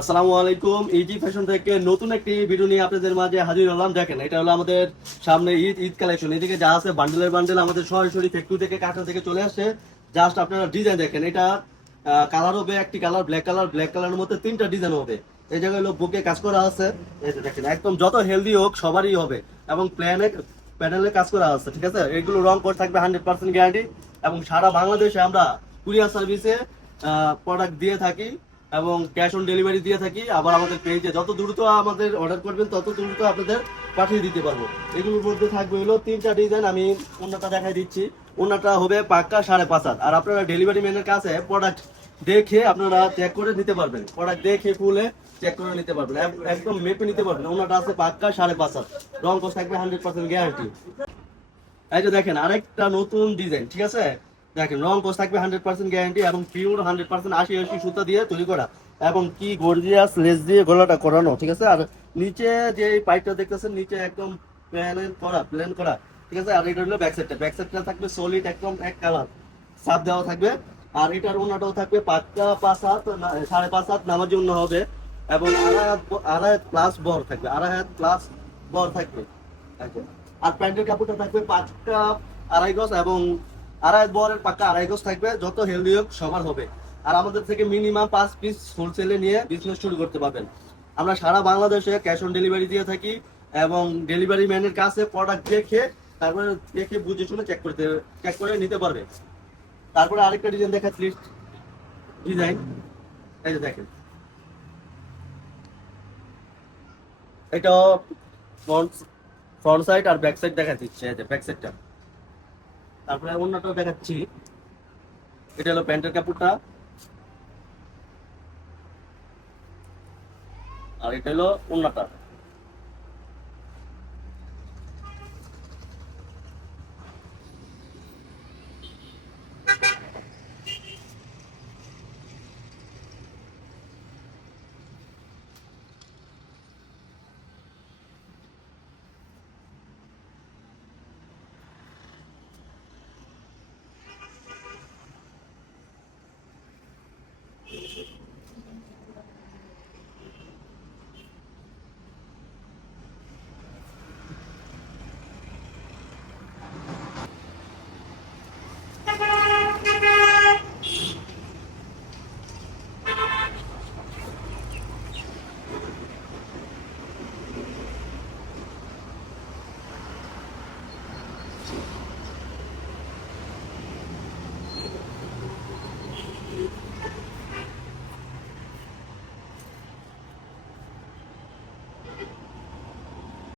আসসালামু আলাইকুম easy fashion থেকে নতুন একটি ভিডিও নিয়ে আপনাদের মাঝে হাজির হলাম। দেখেন, এটা হলো আমাদের সামনে ঈদ ঈদ কালেকশন এদিকে যা আছে বান্ডেলের বান্ডেল আমাদের সরাসরি ফ্যাক্টরি থেকে কাঠা থেকে চলে আসছে। জাস্ট আপনারা ডিজাইন দেখেন, এটা কালার হবে একটি কালার ব্ল্যাক কালার ব্ল্যাক কালারের মধ্যে তিনটা ডিজাইন হবে। এই জায়গায় হলো বুকে কাজ করা আছে। দেখেন, একদম যত হেলদি হোক, সবারই হবে। এবং প্ল্যানে প্যানেলে কাজ করা আছে, ঠিক আছে? এগুলো রং করে থাকবে হান্ড্রেড পার্সেন্ট গ্যারান্টি এবং সারা বাংলাদেশে আমরা কুরিয়ার সার্ভিসে প্রোডাক্ট দিয়ে থাকি। এবং ক্যাশ অন ডেলিভারি দিয়ে থাকি। আবার আমাদের পেজে যত দ্রুত আমাদের অর্ডার করবেন, তত দ্রুত আপনাদের পাঠিয়ে দিতে পারব। এগুলোর মধ্যে থাকবে হলো তিনটা ডিজাইন আমি অন্যটা দেখাই দিচ্ছি। অন্যটা হবে পাক্কা সাড়ে পাঁচ আর আপনারা ডেলিভারি ম্যানের কাছে প্রোডাক্ট দেখে আপনারা চেক করে নিতে পারবেন। প্রোডাক্ট দেখে, খুলে চেক করে নিতে পারবেন। একদম মেপে নিতে পারবেন। ওনাটা আছে পাক্কা সাড়ে পাঁচ হাত। রং কস থাকবে হান্ড্রেড পার্সেন্ট গ্যারান্টি এই যে দেখেন, আরেকটা নতুন ডিজাইন ঠিক আছে? দেখেন, রং কোষ থাকবে হান্ড্রেড পার্সেন্ট গ্যারান্টি এবং পিওর হান্ড্রেড পার্সেন্ট আশি আশি সুতা দিয়ে তৈরি করা। এবং কি গর্জিয়াস লেস দিয়ে গলাটা করানো, ঠিক আছে? আর নিচে যে পাইপটা দেখতেছেন, নিচে একদম প্ল্যান করা প্ল্যান করা, ঠিক আছে? আর এটা হলো ব্যাক সাইডটা ব্যাক সাইডটা থাকবে সলিড একদম এক কালার সাপ দেওয়া থাকবে। আর এটার ওনাটাও থাকবে পাঁচটা পাঁচ হাত সাড়ে পাঁচ হাত নামার জন্য হবে। এবং আড়াই আড়াই প্লাস বর থাকবে, আড়াই হাত প্লাস বর থাকবে। আর প্যান্টের কাপড়টা থাকবে পাঁচটা আড়াই গজ এবং আড়াই বরের পাক্কা আড়াই গজ থাকবে, যত হেলদি হোক সবার হবে। আর আমাদের থেকে মিনিমাম পাঁচ পিস হোলসেলে নিয়ে বিজনেস শুরু করতে পারবেন। আমরা সারা বাংলাদেশে ক্যাশ অন ডেলিভারি দিয়ে থাকি এবং ডেলিভারি ম্যানের কাছে প্রোডাক্ট দেখে, তারপরে দেখে বুঝে শুনে চেক করতে চেক করে নিতে পারবে। তারপরে আরেকটা ডিজাইন দেখা লিস্ট ডিজাইন এই যে দেখেন। এটা ফ্রন্ট ফ্রন্ট সাইড আর ব্যাক সাইড দেখা দিচ্ছে, এই যে ব্যাক সাইডটা তারপরে অন্যটা দেখাচ্ছি। এটা হলো প্যান্টের কাপড়টা। আর এটা হলো অন্যটা